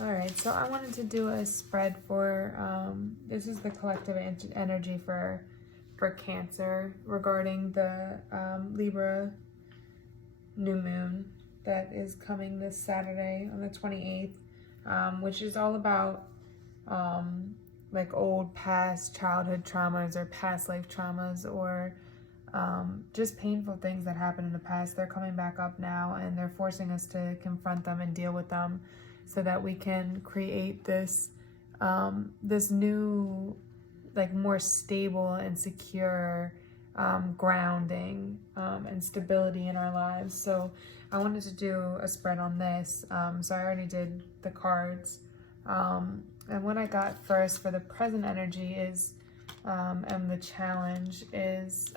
All right, so I wanted to do a spread for, this is the collective energy for Cancer regarding the Libra new moon that is coming this Saturday on the 28th, which is all about like old past childhood traumas or past life traumas, or just painful things that happened in the past. They're coming back up now, and they're forcing us to confront them and deal with them so that we can create this this new, like, more stable and secure grounding and stability in our lives. So I wanted to do a spread on this. So I already did the cards. And what I got first for the present energy is, and the challenge is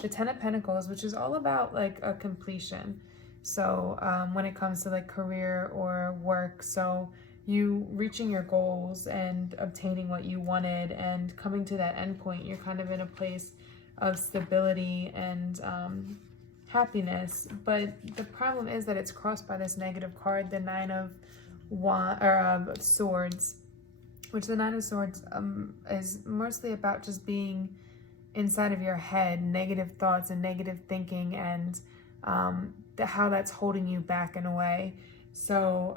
the Ten of Pentacles, which is all about like a completion. So when it comes to like career or work, so you reaching your goals and obtaining what you wanted and coming to that end point, you're kind of in a place of stability and happiness. But the problem is that it's crossed by this negative card, the Nine of Swords, which the Nine of Swords is mostly about just being inside of your head, negative thoughts and negative thinking, and how that's holding you back in a way. So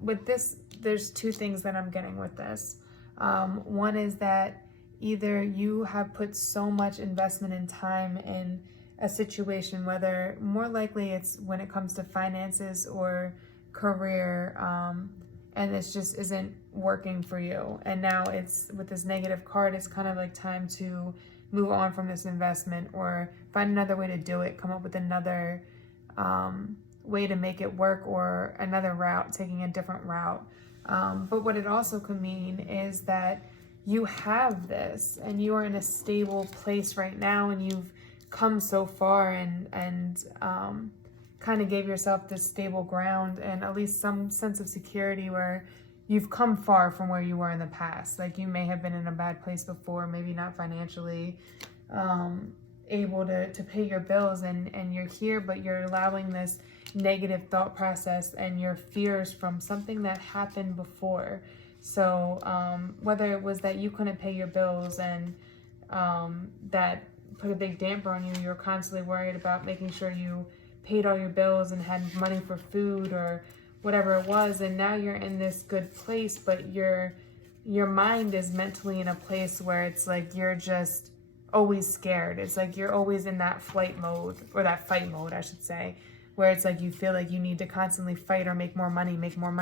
with this, there's two things that I'm getting with this. One is that either you have put so much investment and time in a situation, whether more likely it's when it comes to finances or career, and it just isn't working for you. And now it's with this negative card, it's kind of like time to move on from this investment or find another way to do it, come up with another way to make it work, or another route, taking a different route. But what it also could mean is that you have this and you are in a stable place right now, and you've come so far and kind of gave yourself this stable ground and at least some sense of security, where you've come far from where you were in the past. Like, you may have been in a bad place before, maybe not financially able to pay your bills, and you're here, but you're allowing this negative thought process and your fears from something that happened before. So whether it was that you couldn't pay your bills and that put a big damper on you, you're constantly worried about making sure you paid all your bills and had money for food or whatever it was, and now you're in this good place, but your mind is mentally in a place where it's like you're just always scared. It's like you're always in that flight mode, or that fight mode, I should say, where it's like you feel like you need to constantly fight or make more money, make more,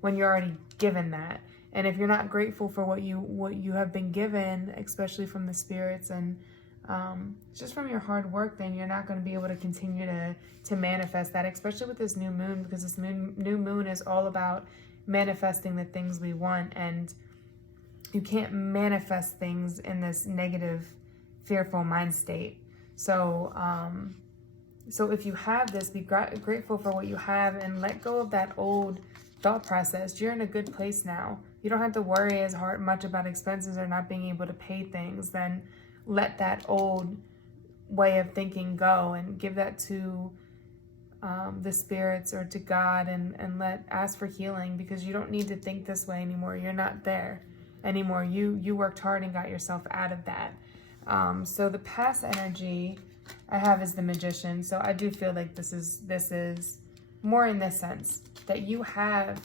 when you're already given that. And if you're not grateful for what you have been given, especially from the spirits and just from your hard work, then you're not going to be able to continue to manifest that, especially with this new moon, because this new moon is all about manifesting the things we want, and you can't manifest things in this negative, fearful mind state. So so if you have this, be grateful for what you have and let go of that old thought process. You're in a good place now. You don't have to worry as much about expenses or not being able to pay things. Then let that old way of thinking go and give that to the spirits or to God, and ask for healing, because you don't need to think this way anymore. You're not there anymore. You worked hard and got yourself out of that. So the past energy I have is the Magician. So I do feel like this is more in this sense that you have.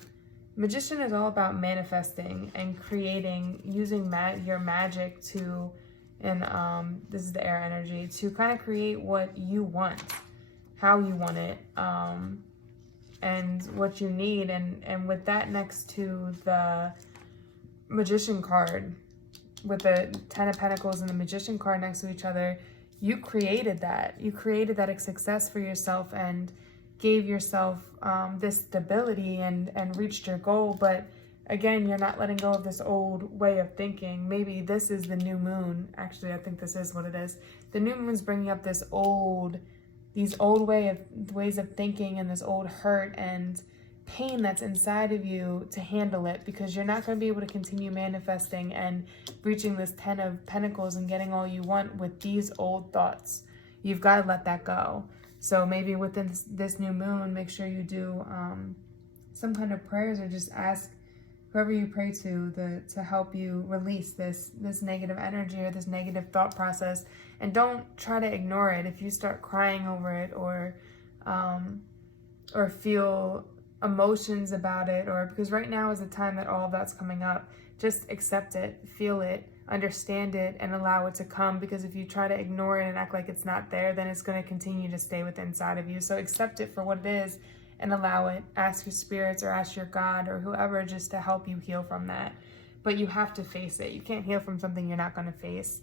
Magician is all about manifesting and creating, using your magic to, and this is the air energy, to kind of create what you want, how you want it, and what you need. And with that next to the Magician card, with the Ten of Pentacles and the Magician card next to each other, you created that. You created that success for yourself and gave yourself this stability and reached your goal. But again, you're not letting go of this old way of thinking. Maybe this is the new moon. Actually, I think this is what it is. The new moon's bringing up these old ways of thinking, and this old hurt and pain that's inside of you to handle it, because you're not going to be able to continue manifesting and reaching this Ten of Pentacles and getting all you want with these old thoughts. You've got to let that go. So maybe within this new moon, make sure you do some kind of prayers, or just ask whoever you pray to help you release this negative energy or this negative thought process. And don't try to ignore it. If you start crying over it, or feel emotions about it, or because right now is the time that all of that's coming up, just accept it, feel it, understand it, and allow it to come. Because if you try to ignore it and act like it's not there, then it's going to continue to stay within inside of you. So accept it for what it is and allow it. Ask your spirits or ask your God or whoever just to help you heal from that. But you have to face it. You can't heal from something you're not going to face.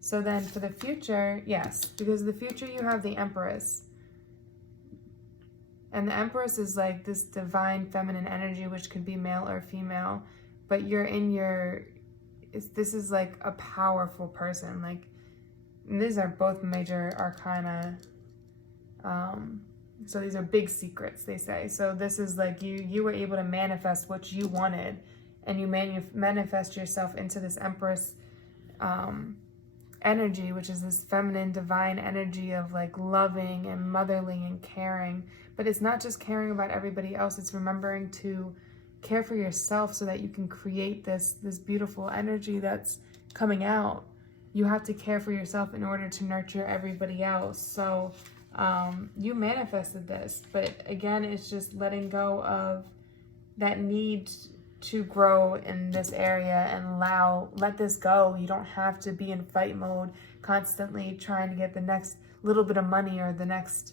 So then for the future, yes, because in the future you have the Empress. And the Empress is like this divine feminine energy, which could be male or female. But you're in this is like a powerful person. Like, these are both major arcana. So these are big secrets, they say. So this is like you were able to manifest what you wanted, and you manifest yourself into this Empress energy, which is this feminine divine energy of like loving and motherly and caring. But it's not just caring about everybody else, it's remembering to care for yourself so that you can create this beautiful energy that's coming out. You have to care for yourself in order to nurture everybody else. So you manifested this, but again, it's just letting go of that need to grow in this area and let this go. You don't have to be in fight mode, constantly trying to get the next little bit of money or the next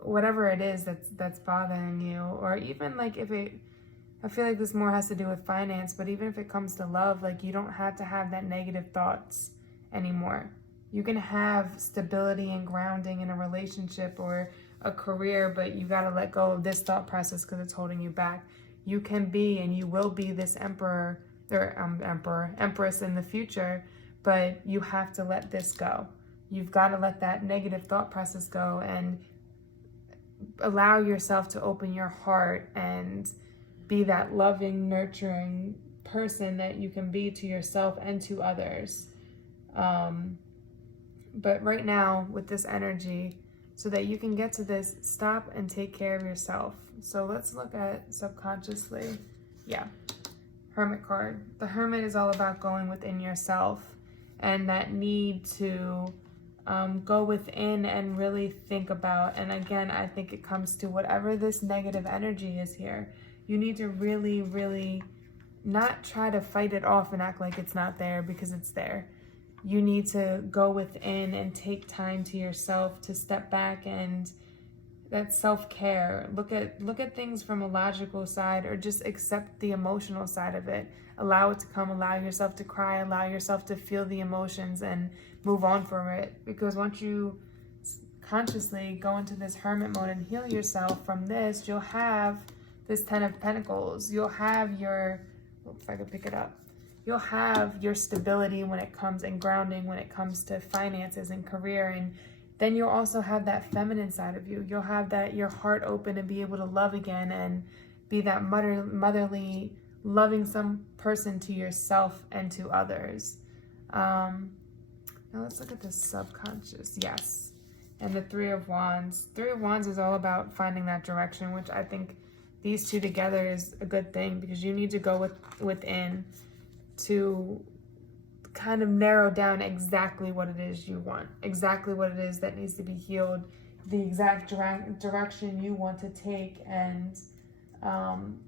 whatever it is that's bothering you. Or even like I feel like this more has to do with finance, but even if it comes to love, like, you don't have to have that negative thoughts anymore. You can have stability and grounding in a relationship or a career, but you got to let go of this thought process because it's holding you back. You can be and you will be this empress in the future, but you have to let this go. You've got to let that negative thought process go and allow yourself to open your heart and be that loving, nurturing person that you can be to yourself and to others. But right now with this energy, so that you can get to this, stop and take care of yourself. So let's look at subconsciously. Yeah, Hermit card. The Hermit is all about going within yourself and that need to go within and really think about. And again, I think it comes to whatever this negative energy is here. You need to really, really not try to fight it off and act like it's not there, because it's there. You need to go within and take time to yourself to step back, and that self-care. Look at things from a logical side, or just accept the emotional side of it. Allow it to come, allow yourself to cry, allow yourself to feel the emotions and move on from it. Because once you consciously go into this hermit mode and heal yourself from this, you'll have this 10 of Pentacles. You'll have your, if I could pick it up, you'll have your stability when it comes, and grounding when it comes to finances and career. And then you'll also have that feminine side of you. You'll have that, your heart open and be able to love again and be that motherly, loving some person to yourself and to others. Now let's look at the subconscious. Yes. And the Three of Wands. Three of Wands is all about finding that direction, which I think these two together is a good thing, because you need to go within to kind of narrow down exactly what it is you want, exactly what it is that needs to be healed, the exact direction you want to take, and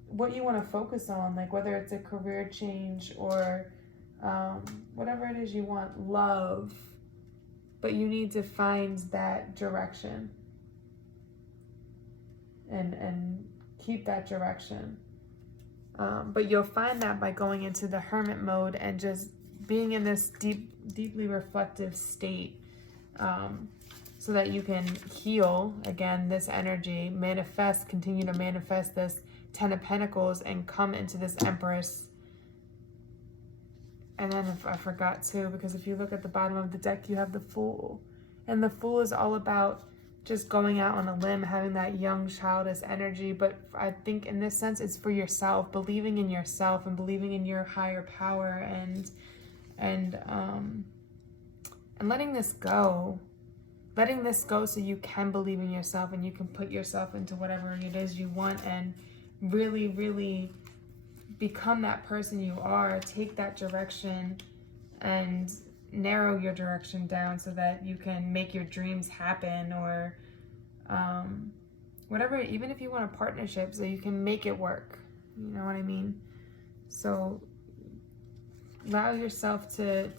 what you want to focus on, like whether it's a career change or whatever it is you want, love. But you need to find that direction and keep that direction. But you'll find that by going into the hermit mode and just being in this deeply reflective state, so that you can heal, again, this energy, manifest, continue to manifest this 10 of Pentacles and come into this Empress. And then if I forgot to, because if you look at the bottom of the deck, you have the Fool. And the Fool is all about just going out on a limb, having that young, childish energy. But I think in this sense, it's for yourself, believing in yourself and believing in your higher power, and letting this go. letting this go so you can believe in yourself and you can put yourself into whatever it is you want and really, really become that person you are. Take that direction and narrow your direction down so that you can make your dreams happen, or whatever, even if you want a partnership, so you can make it work. You know what I mean? So allow yourself to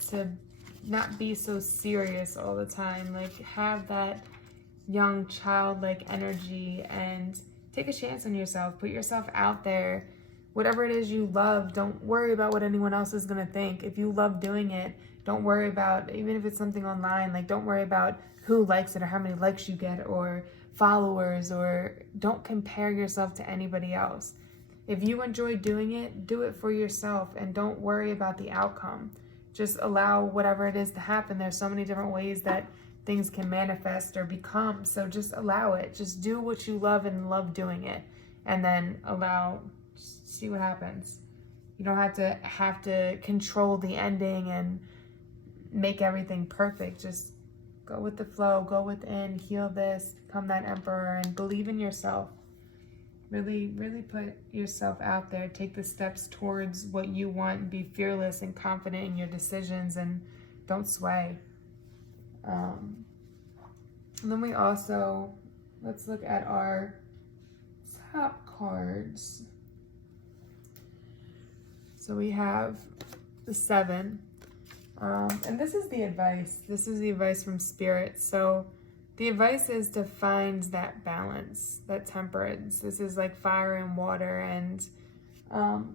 not be so serious all the time. Like, have that young childlike energy and take a chance on yourself. Put yourself out there. Whatever it is you love, don't worry about what anyone else is going to think. If you love doing it, don't worry about, even if it's something online, like, don't worry about who likes it or how many likes you get or followers, or don't compare yourself to anybody else. If you enjoy doing it, do it for yourself and don't worry about the outcome. Just allow whatever it is to happen. There's so many different ways that things can manifest or become. So just allow it. Just do what you love and love doing it. And then see what happens. You don't have to control the ending and make everything perfect. Just go with the flow, go within, heal this, become that emperor, and believe in yourself. Really, really put yourself out there. Take the steps towards what you want. Be fearless and confident in your decisions and don't sway. And then we also, let's look at our top cards. So we have the 7. And this is the advice. This is the advice from Spirit. So the advice is to find that balance, that temperance. This is like fire and water, and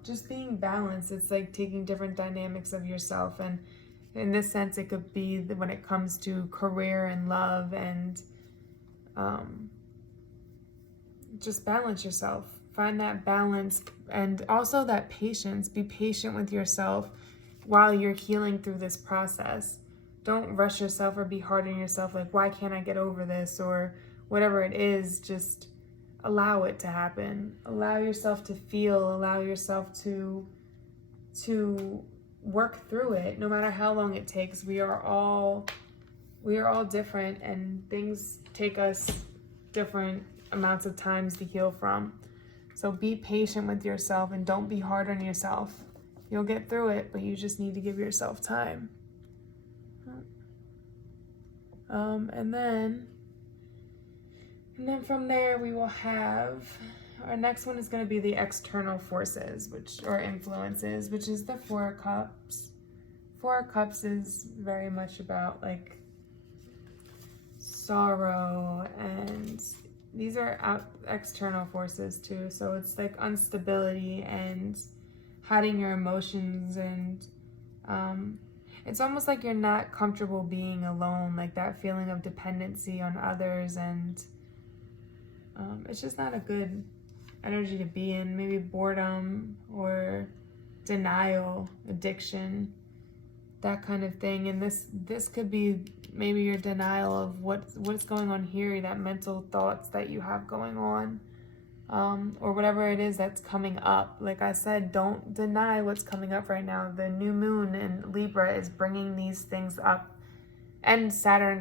just being balanced. It's like taking different dynamics of yourself. And in this sense, it could be when it comes to career and love, and just balance yourself. Find that balance, and also that patience. Be patient with yourself while you're healing through this process. Don't rush yourself or be hard on yourself, like, why can't I get over this, or whatever it is. Just allow it to happen. Allow yourself to feel, allow yourself to work through it, no matter how long it takes. We are all different, and things take us different amounts of times to heal from. So be patient with yourself and don't be hard on yourself. You'll get through it, but you just need to give yourself time. And then from there we will have, our next one is going to be the external forces, or influences, which is the 4 of Cups. 4 of Cups is very much about like sorrow, and these are external forces too. So it's like instability and hiding your emotions, and it's almost like you're not comfortable being alone, like that feeling of dependency on others, and it's just not a good energy to be in. Maybe boredom or denial, addiction, that kind of thing. And this could be maybe your denial of what's going on here, that mental thoughts that you have going on, or whatever it is that's coming up. Like I said, don't deny what's coming up right now. The new moon in Libra is bringing these things up, and Saturn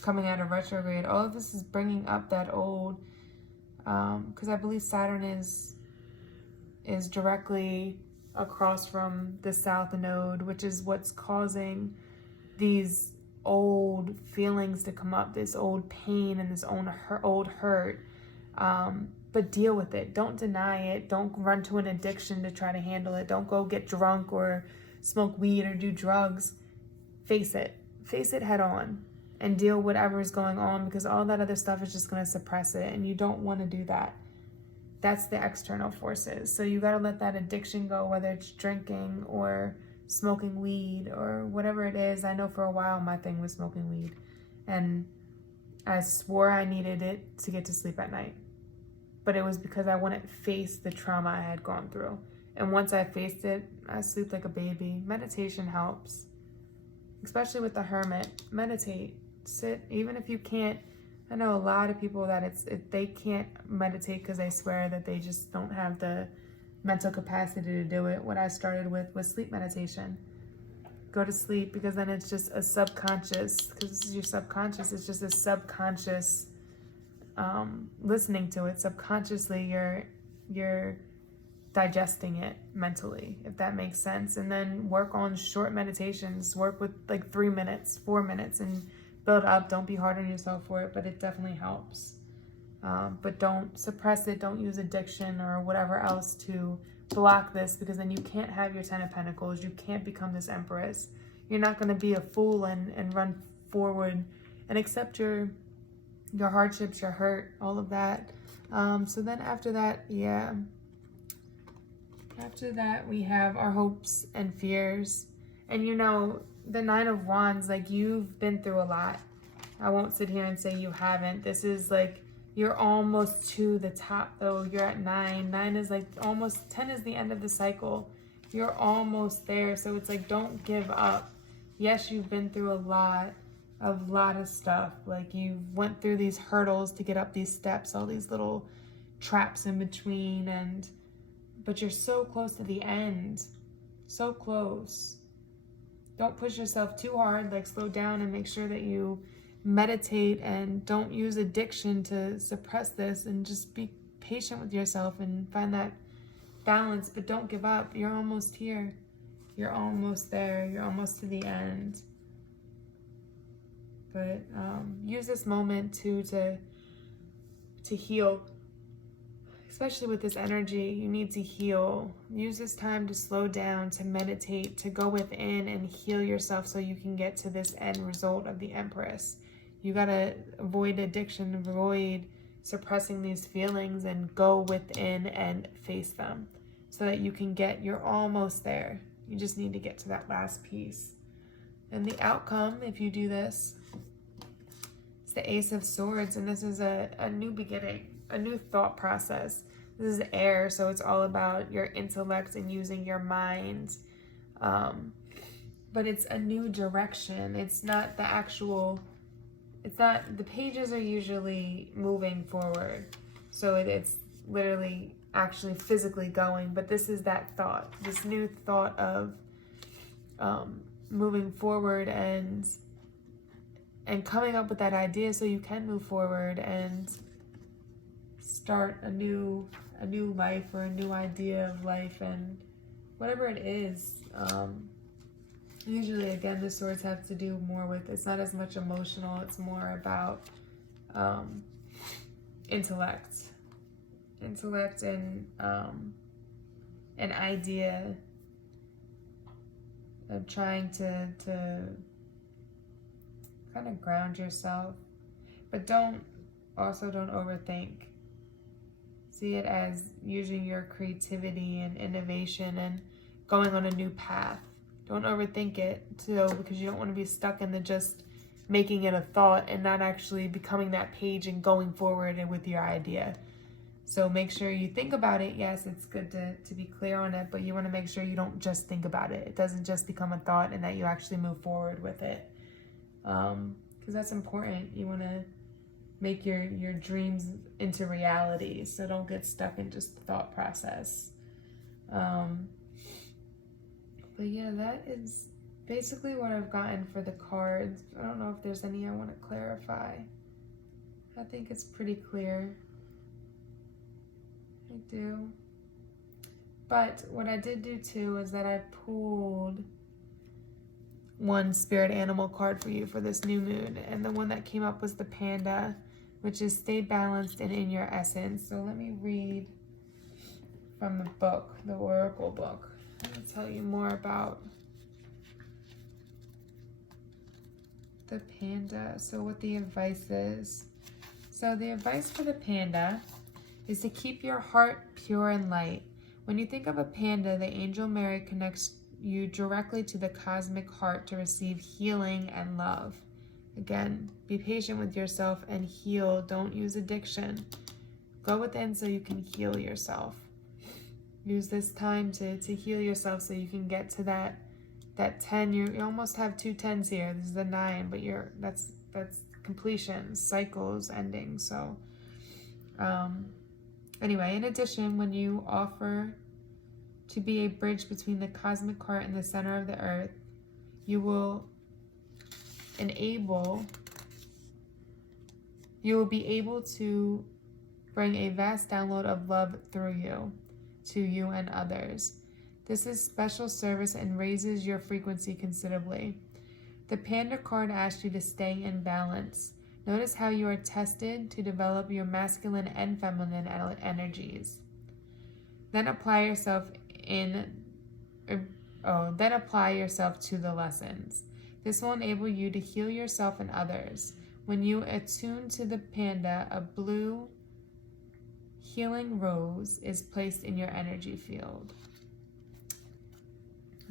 coming out of retrograde. All of this is bringing up that old, because I believe Saturn is directly across from the South Node, which is what's causing these old feelings to come up, this old pain and this old hurt. But deal with it. Don't deny it. Don't run to an addiction to try to handle it. Don't go get drunk or smoke weed or do drugs. Face it. Face it head on and deal whatever is going on, because all that other stuff is just going to suppress it, and you don't want to do that. That's the external forces. So you got to let that addiction go, whether it's drinking or smoking weed or whatever it is. I know for a while my thing was smoking weed, and I swore I needed it to get to sleep at night. But it was because I wouldn't face the trauma I had gone through. And once I faced it, I sleep like a baby. Meditation helps. Especially with the hermit. Meditate. Sit. Even if you can't. I know a lot of people that they can't meditate because they swear that they just don't have the mental capacity to do it. What I started with was sleep meditation. go to sleep, because then it's just a subconscious, because this is your subconscious, it's just a subconscious listening to it. Subconsciously you're digesting it mentally, if that makes sense. And then work on short meditations, work with like 3 minutes, 4 minutes, and build up. Don't be hard on yourself for it, but it definitely helps. But don't suppress it. Don't use addiction or whatever else to block this, because then you can't have your 10 of Pentacles. You can't become this Empress. You're not going to be a fool and run forward and accept your hardships, your hurt, all of that. So then after that, after that we have our hopes and fears. And you know, the 9 of Wands, like, you've been through a lot. I won't sit here and say you haven't. This is like, you're almost to the top though. You're at 9. 9 is like almost, 10 is the end of the cycle. You're almost there. So it's like, don't give up. Yes, you've been through a lot of stuff. Like, you went through these hurdles to get up these steps, all these little traps in between, but you're so close to the end. So close. Don't push yourself too hard. Like, slow down and make sure that you meditate and don't use addiction to suppress this, and just be patient with yourself and find that balance. But don't give up. You're almost here. You're almost there. You're almost to the end. But use this moment to heal. Especially with this energy, you need to heal. Use this time to slow down, to meditate, to go within and heal yourself so you can get to this end result of the Empress. You gotta avoid addiction, avoid suppressing these feelings, and go within and face them so that you can you're almost there. You just need to get to that last piece. And the outcome, if you do this, is the Ace of Swords. And this is a new beginning, a new thought process. This is air, so it's all about your intellect and using your mind. But it's a new direction. It's not the actual, the pages are usually moving forward. So it's literally actually physically going, but this is that thought, this new thought of moving forward and coming up with that idea so you can move forward and start a new life, or a new idea of life, and whatever it is. Usually, again, the swords have to do more with, it's not as much emotional, it's more about intellect and an idea of trying to kind of ground yourself, but don't overthink. See it as using your creativity and innovation and going on a new path. Don't overthink it too, because you don't want to be stuck in the just making it a thought and not actually becoming that page and going forward and with your idea. So make sure you think about it. Yes, it's good to be clear on it, but you want to make sure you don't just think about it. It doesn't just become a thought, and that you actually move forward with it. Because that's important. You want to make your dreams into reality, so don't get stuck in just the thought process. But yeah, that is basically what I've gotten for the cards. I don't know if there's any I want to clarify. I think it's pretty clear. I do. But what I did do too is that I pulled one spirit animal card for you for this new moon, and the one that came up was the panda, which is stay balanced and in your essence. So let me read from the book, the Oracle book. I'll tell you more about the panda. So what the advice is. So the advice for the panda is to keep your heart pure and light. When you think of a panda, the angel Mary connects you directly to the cosmic heart to receive healing and love. Again, be patient with yourself and heal. Don't use addiction. Go within so you can heal yourself. Use this time to heal yourself so you can get to that 10. You almost have 2 10s here. This is a 9, but that's completion, cycles, ending. So anyway, in addition, when you offer to be a bridge between the cosmic heart and the center of the earth, you will be able to bring a vast download of love through you to you and others. This is special service and raises your frequency considerably. The Panda card asks you to stay in balance. Notice how you are tested to develop your masculine and feminine energies. Then apply yourself to the lessons. This will enable you to heal yourself and others. When you attune to the Panda, a blue healing rose is placed in your energy field.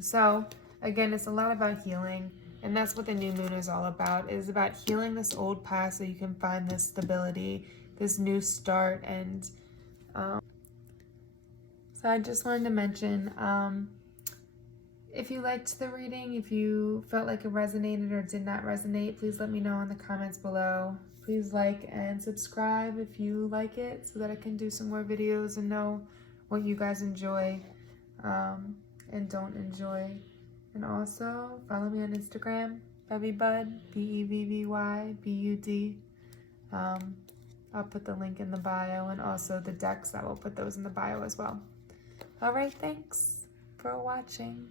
So, again, it's a lot about healing, and that's what the new moon is all about. It is about healing this old past so you can find this stability, this new start. And so I just wanted to mention, if you liked the reading, if you felt like it resonated or did not resonate, please let me know in the comments below. Please like and subscribe if you like it so that I can do some more videos and know what you guys enjoy and don't enjoy. And also follow me on Instagram, BevvyBud, BEVVYBUD. I'll put the link in the bio, and also the decks, I will put those in the bio as well. All right, thanks for watching.